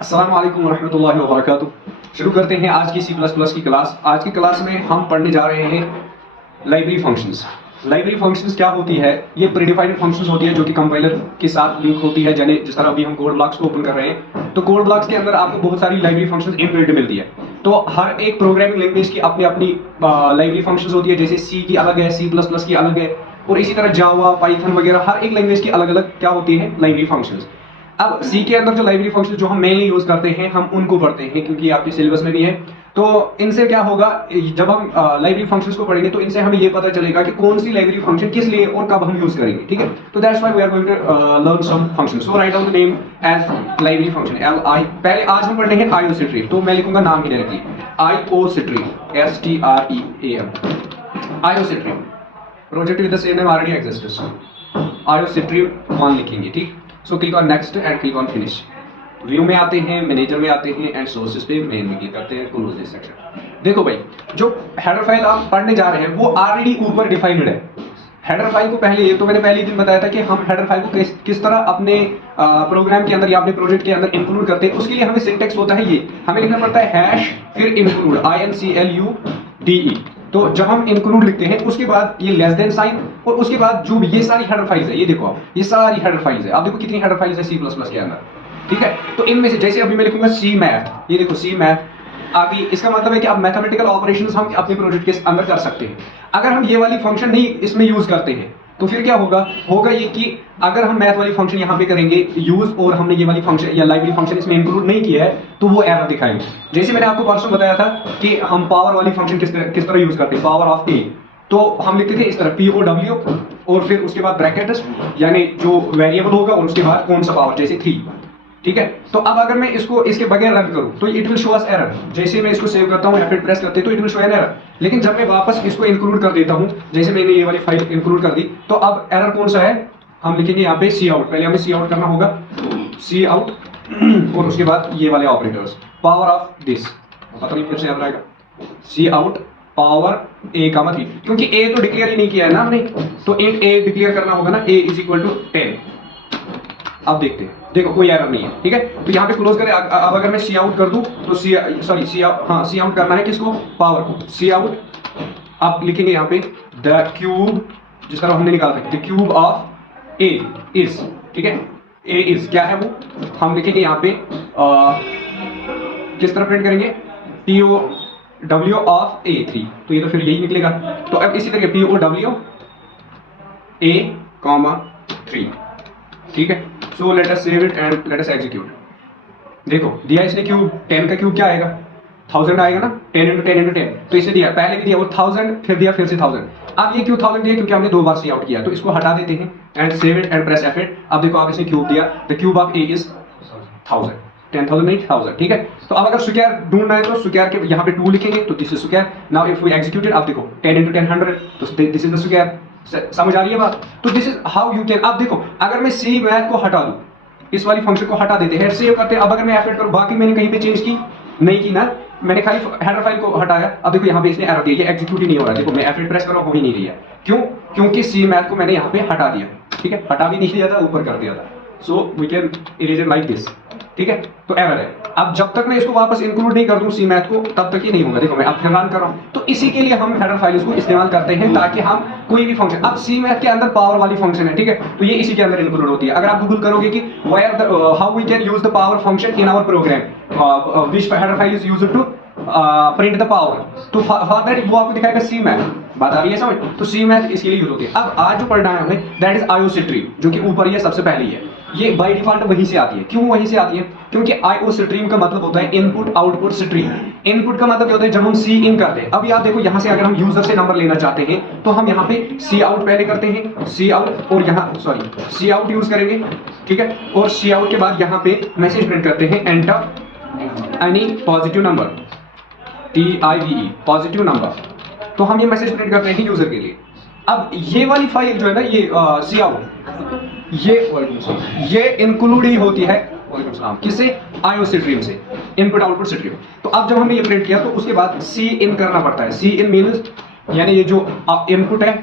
अस्सलाम वालेकुम रहमतुल्लाहि व बरकातुहू। शुरू करते हैं आज की C++ की क्लास। आज की क्लास में हम पढ़ने जा रहे हैं लाइब्रेरी फंक्शंस। लाइब्रेरी फंक्शंस क्या होती है? ये प्रीडिफाइंड फंक्शंस होती है जो कि कंपाइलर के साथ लिंक होती है। यानी जिस तरह अभी हम कोड ब्लॉक्स को ओपन कर रहे हैं, तो कोड ब्लॉक्स के अंदर आपको बहुत सारी लाइब्रेरी फंक्शंस इनबिल्ट मिलती है। तो हर एक प्रोग्रामिंग लैंग्वेज की अपनी अपनी लाइब्रेरी फंक्शंस होती है। जैसे सी की अलग है, C++ की अलग है, और इसी तरह जावा, पाइथन वगैरह हर एक लैंग्वेज की अलग अलग क्या होती है लाइब्रेरी फंक्शंस। अब सी के अंदर जो लाइब्रेरी फंक्शन जो हम मेनली यूज करते हैं, हम उनको पढ़ते हैं क्योंकि आपके सिलेबस में भी है। तो इनसे क्या होगा, जब हम लाइब्रेरी फंक्शंस को पढ़ेंगे तो इनसे हमें ये पता चलेगा कि कौन सी लाइब्रेरी फंक्शन किस लिए और कब हम यूज करेंगे। ठीक है, तो that's why we are going to learn some functions. So write down the name as library function LI। पहले आज हम पढ़ने हैं आईओस्ट्रीम, तो मैं लिखूंगा नाम ही directly iostream, STREAM। Iostream project with the same name already exists. Iostream 1 लिखेंगे। ठीक, so click on next and click on finish. View में आते हैं, मैनेजर में आते हैं एंड सोर्सेज पे मेन में क्लिक करते हैं, क्लोज दिस सेक्शन। देखो भाई, जो हेडर फाइल आप पढ़ने जा रहे हैं वो ऑलरेडी ऊपर डिफाइंड है। हेडर फाइल को पहले तो मैंने पहले दिन बताया था कि हम हेडर फाइल को किस तरह अपने प्रोग्राम के अंदर या अपने प्रोजेक्ट के अंदर इंक्लूड करते हैं। उसके लिए हमें सिंटेक्स होता है, ये हमें लिखना पड़ता है हैश फिर इंक्लूड, INCLUDE। तो जब हम इंक्लूड लिखते हैं उसके बाद ये लेस देन साइन, और उसके बाद जो भी ये सारी हेडर फाइल्स है, ये देखो आप, ये सारी हेडर फाइल्स है। आप देखो कितनी हेडर फाइल्स है C++ के अंदर। ठीक है, तो इनमें से जैसे अभी मैं लिखूंगा सी मैथ, ये देखो सी मैथ आगे, इसका मतलब है कि अब मैथमेटिकल ऑपरेशंस हम अपने प्रोजेक्ट के अंदर कर सकते हैं। अगर हम ये वाली फंक्शन नहीं इसमें यूज करते हैं तो फिर क्या होगा ये कि अगर हम मैथ वाली फंक्शन यहाँ पे करेंगे यूज और हमने ये वाली फंक्शन या लाइब्रेरी फंक्शन इसमें इंक्लूड नहीं किया है तो वो एरर दिखाएंगे। जैसे मैंने आपको परसों बताया था कि हम पावर वाली फंक्शन किस तरह यूज करते हैं, पावर ऑफ ए। तो हम लिखते थे इस तरह POW और फिर उसके बाद ब्रैकेट्स, यानी जो वेरिएबल होगा और उसके बाद कौन सा पावर, जैसे 3। ठीक है, तो अब अगर मैं इसको इसके बगैर रन करूं तो it will show us error. जैसे मैं इसको सेव करता हूं F8 प्रेस करते तो it will show an error. लेकिन जब मैं वापस इसको इंक्लूड कर देता हूं, जैसे मैंने ये वाली फाइल इंक्लूड कर दी, तो अब एरर कौन सा है, हम लिखेंगे यहाँ पे सी आउट। पहले हमें सी आउट करना होगा, सी आउट और उसके बाद ये वाले ऑपरेटर्स, पावर ऑफ दिस, पता नहीं फिर से याद आएगा, सी आउट पावर ए का मतलब, क्योंकि ए तो डिक्लेयर ही नहीं किया है ना हमने, तो इंट ए डिक्लेयर करना होगा ना, a = 10। अब देखते हैं, देखो कोई एरर नहीं है। ठीक है, तो यहाँ पे क्लोज करें। अब अगर मैं सी आउट कर दूं तो सी आउट करना है किसको, पावर को, सी आउट। अब लिखेंगे यहाँ पे द क्यूब, जिस तरह हमने निकाला था, the cube of A is. ठीक है, ए इज क्या है वो, हम लिखेंगे यहाँ पे किस तरह प्रिंट करेंगे, POW ऑफ A3। तो ये तो फिर यही निकलेगा। तो अब इसी तरह POW A, 3। ठीक है, so let us save it and let us execute. देखो दिया इसने क्यूब, 10 का क्यूब क्या आएगा, 1000 आएगा ना, 10 × 10 × 10। तो इसे दिया, पहले भी दिया वो 1000, फिर दिया फिर से 1000। अब ये क्यों 1000 दिया, क्योंकि हमने 2 बार सी आउट किया। तो इसको हटा देते हैं and save it and press F8। अब देखो आप इसने क्यूब दिया, the cube of A is 1000, 10,000 नहीं 1000। ठीक है, तो अब अगर स्क्वायर ढूंढना है तो स्क्वायर के यहाँ पे 2 लिखेंगे, तो this is square. Now if we execute it, अब देखो 10 × 10 100, तो दिस इज द स्क्वायर। समझ आ रही है बात? तो this is how you can. अब देखो अगर मैं सी मैथ को हटा दूं, इस वाली फंक्शन को हटा देते हैं, सेव करते हैं। अब अगर मैं F8 करूं, बाकी मैंने कहीं पे चेंज की नहीं की ना, मैंने खाली हेडर फाइल को हटाया। अब देखो यहाँ पे इसने एरर दिया, ये एग्जीक्यूट ही नहीं हो रहा। देखो मैं F8 प्रेस कर रहा हूं, हो ही नहीं रहा। क्यों? क्योंकि सी मैथ को मैंने यहाँ पे हटा दिया। ठीक है, हटा भी नहीं दिया था, ऊपर कर दिया था। So we can erase it like this. ठीक है, तो एरर है। अब जब तक मैं इसको वापस इंक्लूड नहीं कर दूं सी मैथ को, तब तक ये नहीं होगा। देखो मैं अब फिर रन कर रहा हूं, तो इसी के लिए हम हेडर फाइल्स को इस्तेमाल करते हैं, ताकि हम कोई भी फंक्शन, अब सी मैथ के अंदर पावर वाली फंक्शन है, ठीक है, तो ये इसी के अंदर इंक्लूड होती है। अगर आप गूगल करोगे कि how we can use the power function in our program, which header file is used to print the power, तो फॉर दैट वो आपको दिखाएगा सी मैथ। बात आ रही है समझ? तो सी मैथ इसके लिए यूज होती है। अब आज जो पढ़ना है हमें, दैट इज आईओस्ट्रीम, जो कि ऊपर ही है, सबसे पहले ही है। ये बाय डिफॉल्ट वहीं से आती है। क्यों वहीं से आती है? क्योंकि आईओस्ट्रीम का मतलब होता है इनपुट आउटपुट स्ट्रीम। इनपुट का मतलब क्या होता है, जब हम सी इन करते हैं। अब याद देखो, यहाँ से अगर हम यूजर से नंबर लेना चाहते हैं तो हम यहाँ पे सी आउट पहले करते हैं, सी आउट, और यहाँ सी आउट यूज करेंगे। ठीक है, और सी आउट के बाद यहाँ पे मैसेज प्रिंट करते हैं, enter any positive number, TIVE positive number. तो हम ये मैसेज प्रिंट करते हैं यूजर के लिए। अब ये वाली फाइल जो है ना, ये सी आउट, ये इंक्लूड ही होती है किससे, आईओस्ट्रीम से, इनपुट आउटपुट स्ट्रीम। तो अब जब हमने ये प्रिंट किया तो उसके बाद सी इन करना पड़ता है। सी इन मीन्स यानी ये जो इनपुट है,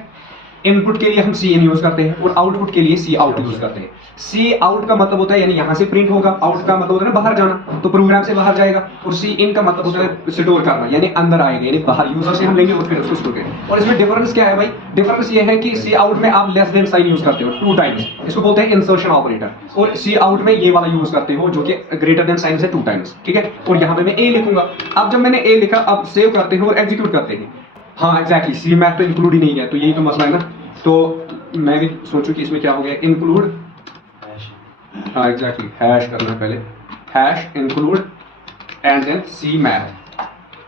इनपुट के लिए हम सी इन यूज करते हैं और आउटपुट के लिए सी आउट यूज करते हैं। सी आउट का मतलब होता है यानी यहाँ से प्रिंट होगा, आउट का मतलब होता है ना बाहर जाना, तो प्रोग्राम से बाहर जाएगा, और सी इन का मतलब होता है स्टोर करना यानी अंदर आएगा, यानी बाहर यूजर से हम लेंगे और फिर उसको स्टोर करेंगे। और इसमें डिफरेंस क्या है भाई? डिफरेंस ये है कि सी आउट में आप लेस देन साइन यूज करते हो 2 टाइम्स, इसको बोलते हैं इंसर्शन ऑपरेटर, और सी आउट में ये वाला यूज करते हो जो कि ग्रेटर देन साइन से 2 टाइम्स, ठीक है। और यहाँ पे मैं ए लिखूंगा। अब जब मैंने ए लिखा, अब सेव करते हैं और एग्जीक्यूट करते हैं। हाँ एग्जैक्टली, सी मैथ तो इंक्लूड ही नहीं है, तो यही तो मसला है ना। तो मैं भी सोचूं कि इसमें क्या हो गया, इंक्लूड, हाँ एग्जैक्टली, हैश करना है पहले, hash include and then C math,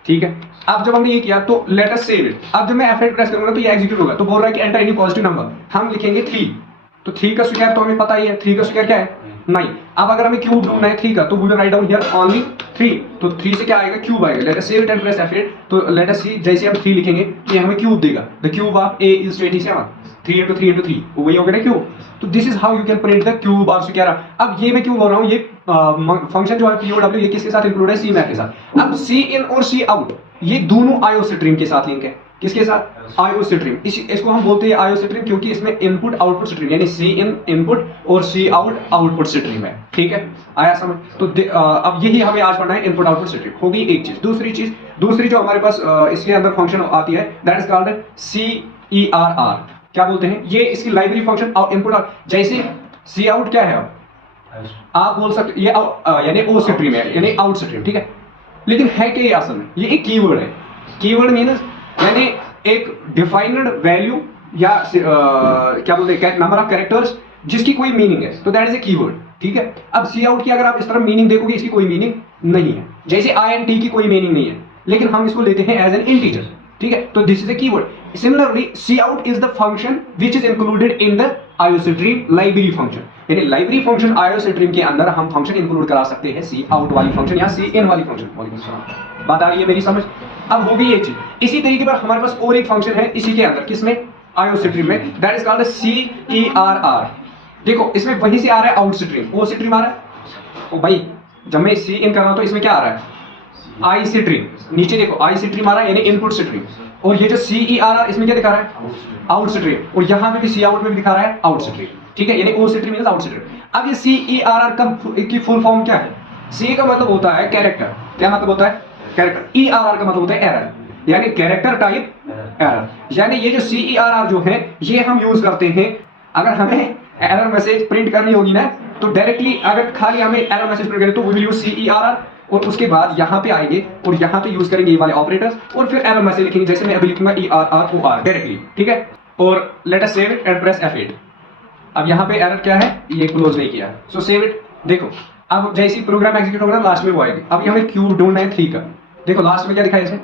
ठीक है। अब जब हमने ये किया तो लेट अस सेव इट। अब जब मैं F8 प्रेस करूंगा तो ये एग्जीक्यूट होगा, तो बोल रहा है कि एंटर एनी पॉजिटिव नंबर, हम लिखेंगे 3, तो 3 का स्क्वायर तो हमें पता ही है, 3 का स्क्वायर क्या है 9। अब अगर हमें क्यूब ढूंढना है 3 का, तो we will write down here only 3, तो 3 से क्या आएगा, क्यूब आएगा। Let us save it and press F8, तो लेट अस सी, जैसे हम 3 लिखेंगे ये हमें क्यूब देगा, the cube of a is 27, 3 into 3 into 3, वही हो गया ना क्यूब। तो this is how you can print the cube of square. अब ये मैं क्यों बोल रहा हूँ, ये फंक्शन जो है POW, ये किसके साथ इंक्लूड है, सी मैथ के साथ। अब सी इन और सी आउट ये दोनों आईओ स्ट्रीम के साथ लिंक है, किसके साथ, आईओ स्ट्रीम। इसको हम बोलते हैं आईओ स्ट्रीम क्योंकि इसमें इनपुट आउटपुट स्ट्रीम, यानी सी इन इनपुट और सी आउट आउटपुट स्ट्रीम है, ठीक है, आया समझ। तो अब यही हमें आज पढ़ना है, इनपुट आउटपुट स्ट्रीम हो गई एक चीज। दूसरी जो हमारे पास इसके अंदर फंक्शन आती है, दैट इज कॉल्ड CERR। क्या बोलते हैं, ये इसकी लाइब्रेरी फंक्शन और इनपुट। जैसे सी आउट क्या है, अब आप बोल सकते ये यानी ओ स्ट्रीम है, यानी आउट स्ट्रीम, ठीक है। लेकिन है क्या ये असल में, ये एक कीवर्ड है। कीवर्ड मींस यानी एक डिफाइंड वैल्यू या क्या बोलते हैं, नंबर ऑफ कैरेक्टर्स जिसकी कोई मीनिंग है, तो दैट इज ए कीवर्ड, ठीक है। अब सी आउट की अगर आप इस तरह मीनिंग देखोगे, इसकी कोई मीनिंग नहीं है। जैसे INT की कोई मीनिंग नहीं है, लेकिन हम इसको लेते हैं एज एन इंटीजर, ठीक है। तो this is a keyword. Similarly C out is the function which is included in the IO stream library function, यानी लाइब्रेरी फंक्शन आईओ स्ट्रीम के अंदर हम फंक्शन इंक्लूड करा सकते हैं, सी आउट वाली फंक्शन या सी इन वाली फंक्शन। बात आ रही है मेरी समझ? अब हो गई एक चीज। इसी तरीके पर हमारे पास और एक फंक्शन है इसी के अंदर, किसमें, आईओ स्ट्रीम में, दैट इज कॉल्ड CERR। देखो इसमें वहीं से आ रहा है आउट स्ट्रीम, ओ स्ट्रीम आ रहा है। ओ भाई जब मैं सी इन कर रहा हूं तो इसमें क्या आ रहा है, आई स्ट्रीम, नीचे देखो आई स्ट्रीम आ रहा है यानी इनपुट स्ट्रीम, और ये जो CERR इसमें क्या दिखा रहा है, आउट स्ट्रीम, और यहाँ पे भी सी आउट में भी दिखा रहा है आउट स्ट्रीम, ठीक है, यानी O stream means out stream. अब ये CERR की फुल फॉर्म क्या है, सी का मतलब होता है कैरेक्टर, क्या मतलब होता है, कैरेक्टर। ERR का मतलब होता है एरर, यानी कैरेक्टर टाइप एरर। यानी ये जो CERR जो है ये हम यूज करते हैं अगर हमें एरर मैसेज प्रिंट करनी होगी ना, तो डायरेक्टली अगर खाली हमें एरर मैसेज प्रिंट करनी तो वी विल यूज CERR, और उसके बाद यहाँ पे आएंगे और यहाँ पे यूज करेंगे ये वाले ऑपरेटर्स, और फिर एरर मैसेज लिखेंगे, जैसे मैं अभी लिखूंगा ERROR डायरेक्टली, ठीक है। और late us save it and press F8। अब यहाँ पे एरर क्या है, ये क्लोज नहीं किया, सो सेव इट। देखो अब जैसे प्रोग्राम एग्जीक्यूट होगा ना, लास्ट में वो आएगी। अब हमें क्यूब ढूंढना है 3 का, देखो लास्ट में क्या दिखा है इसमें,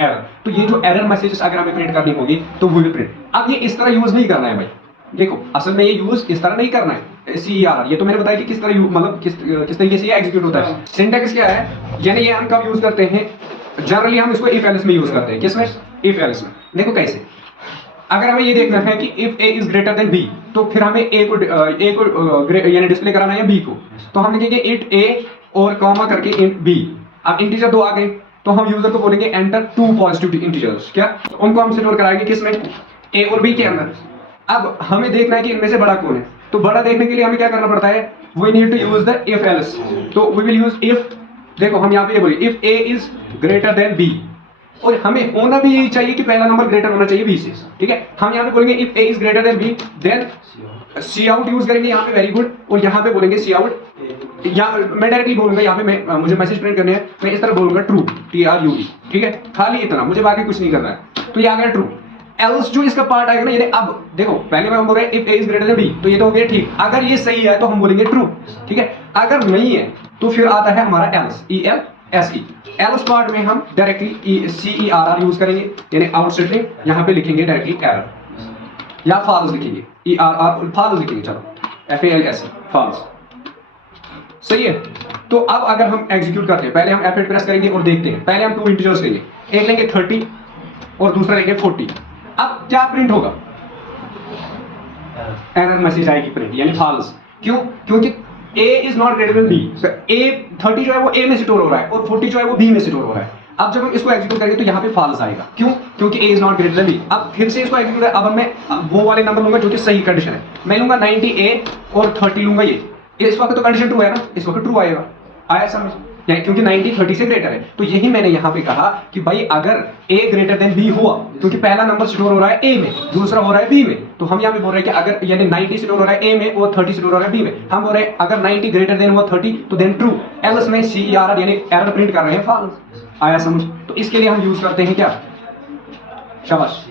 एरर। तो ये जो एरर मैसेजेस अगर हमें प्रिंट करनी होगी तो वो भी प्रिंट। अब ये इस तरह यूज नहीं करना है भाई, देखो असल में ये यूज इस तरह नहीं करना है। CERR ये तो मैंने बताया कि किस तरह मतलब किस तरीके से ये एग्जीक्यूट होता है। सिंटैक्स क्या है, यानी ये हम कब यूज करते हैं, जनरली हम इसको इफ एल्स में यूज करते हैं। किसमें, इफ एल्स में। देखो कैसे, अगर हमें ये देखना है कि if A is greater than B, तो फिर हमें A को यानी डिस्प्ले कराना है B को, तो हम लिखेंगे इट A और कॉमा करके इंट B। अब इंटीजर 2 आ गए, तो हम यूजर को बोलेंगे एंटर 2 पॉजिटिव इंटीजर्स, क्या उनको हम स्टोर कराएंगे किसमें, A और B के अंदर। अब हमें देखना है कि इनमें से बड़ा कौन है, तो बड़ा देखने के लिए हमें क्या करना पड़ता है, we need to use the if else. तो वी विल यूज इफ, देखो हम यहाँ पे ये बोले if A is greater than B, और हमें होना भी यही चाहिए कि पहला नंबर ग्रेटर होना चाहिए B से, ठीक है। हम यहाँ पे बोलेंगे if A is greater than B, then C out use करेंगे यहाँ पे, वेरी गुड। और यहाँ पे बोलेंगे सी आउट, या मैं डायरेक्टली बोलूंगा यहाँ पे, मुझे मैसेज प्रिंट करने हैं, मैं इस तरह बोलूंगा ट्रू, TRUE, ठीक है, खाली इतना, मुझे बाकी कुछ नहीं करना है। तो ये आ गया ट्रू। एल्स जो इसका पार्ट आएगा ना, यानी अब देखो पहले मैं बोल रहा if A is greater than B, तो ये तो हो गया ठीक। अगर ये सही है तो हम बोलेंगे ट्रू, ठीक है। अगर नहीं है तो फिर आता है हमारा एल्स, ELSE। एल्स पार्ट में हम डायरेक्टली CERR यूज करेंगे, यानी आउट स्ट्रीम, यहाँ पे लिखेंगे डायरेक्टली एरर, या फॉल्स लिखेंगे, ERR फॉल्स लिखेंगे, चलो FALS फॉल्स, सही है। तो अब अगर हम एग्जीक्यूट करते हैं, पहले हम F8 प्रेस करेंगे और देखते हैं। पहले हम 2 इंटीजर्स लेंगे, एक लेंगे 30 और दूसरा लेंगे 40। अब क्या प्रिंट होगा, एरर मैसेज आएगी प्रिंट, यानी फॉल्स। क्यों, क्योंकि A is not greater than B। A 30 जो है वो A में स्टोर हो रहा है और 40 जो है वो B में स्टोर हो रहा है। अब जब हम इसको एग्जीक्यूट करेंगे तो यहाँ पे फॉल्स आएगा, क्यों? क्योंकि a is not greater than b। अब फिर से इसको एग्जीक्यूट अब मैं वो वाले नंबर लूंगा जो कि सही कंडीशन है। मैं लूंगा 90a और 30 लूंगा, ये इस वक्त तो कंडीशन ट्रू है ना, इस वक्त ट्रू आएगा। आया समझ? क्योंकि 90 30 से ग्रेटर है। तो यही मैंने यहाँ पे कहा कि भाई अगर a ग्रेटर देन b हुआ, क्योंकि पहला नंबर स्टोर हो रहा है a में, दूसरा हो रहा है b में, तो हम यहाँ पे बोल रहे हैं कि अगर यानी 90 स्टोर हो रहा है a में और 30 स्टोर हो रहा है b में, हम बोल रहे हैं अगर 90 ग्रेटर देन हुआ 30 तो देन ट्रू, एल्स में CERR यानी एरर प्रिंट कर रहे हैं फॉल्स। आया समझ? तो इसके लिए हम यूज करते हैं क्या? शाबाश,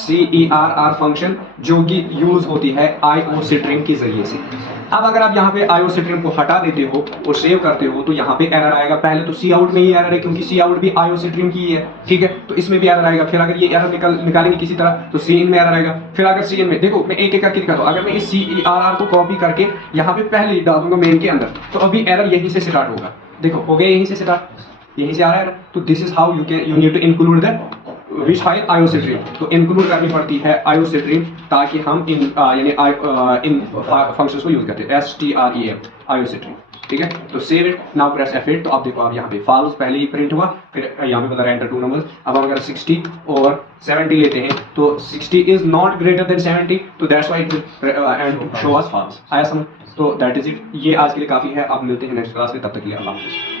CERR फंक्शन, जो कि यूज होती है IOStream के जरिए से। अब अगर आप यहाँ पे IOStream को हटा देते हो और सेव करते हो तो यहाँ पे एरर आएगा। पहले तो Cout में ही एरर है, क्योंकि Cout भी IOStream की ही है, ठीक है? तो इसमें भी एरर आएगा। फिर अगर ये एरर निकालेंगे किसी तरह तो Cin में एरर आएगा। फिर अगर Cin में देखो, मैं एक एक करके दिखाता हूँ। अगर मैं इस CERR को कॉपी करके यहाँ पे पहले डाल दूंगा मेन के अंदर, तो अभी एरर यहीं से स्टार्ट होगा। देखो हो गया यहीं से स्टार्ट, यहीं से आ रहा है। तो this is how you need to include the which file IOStream। तो इंक्लूड करनी पड़ती है IOStream ताकि हम इन यानी इन फंक्शंस को यूज करते हैं। STREM IOStream, ठीक है? तो save it, now press F8। तो आप देखो, आप यहाँ पे फॉल्स पहले ही प्रिंट हुआ, फिर यहाँ पे बता रहा है एंटर 2 नंबर्स। अब हम अगर 60 और 70 लेते हैं तो 60 इज नॉट ग्रेटर देन 70, तो that's why it and show us false. आया समझ? तो दैट इज इट। ये आज के लिए काफी है। आप मिलते हैं नेक्स्ट क्लास में, तब तक के लिए अल्लाह हाफिज़।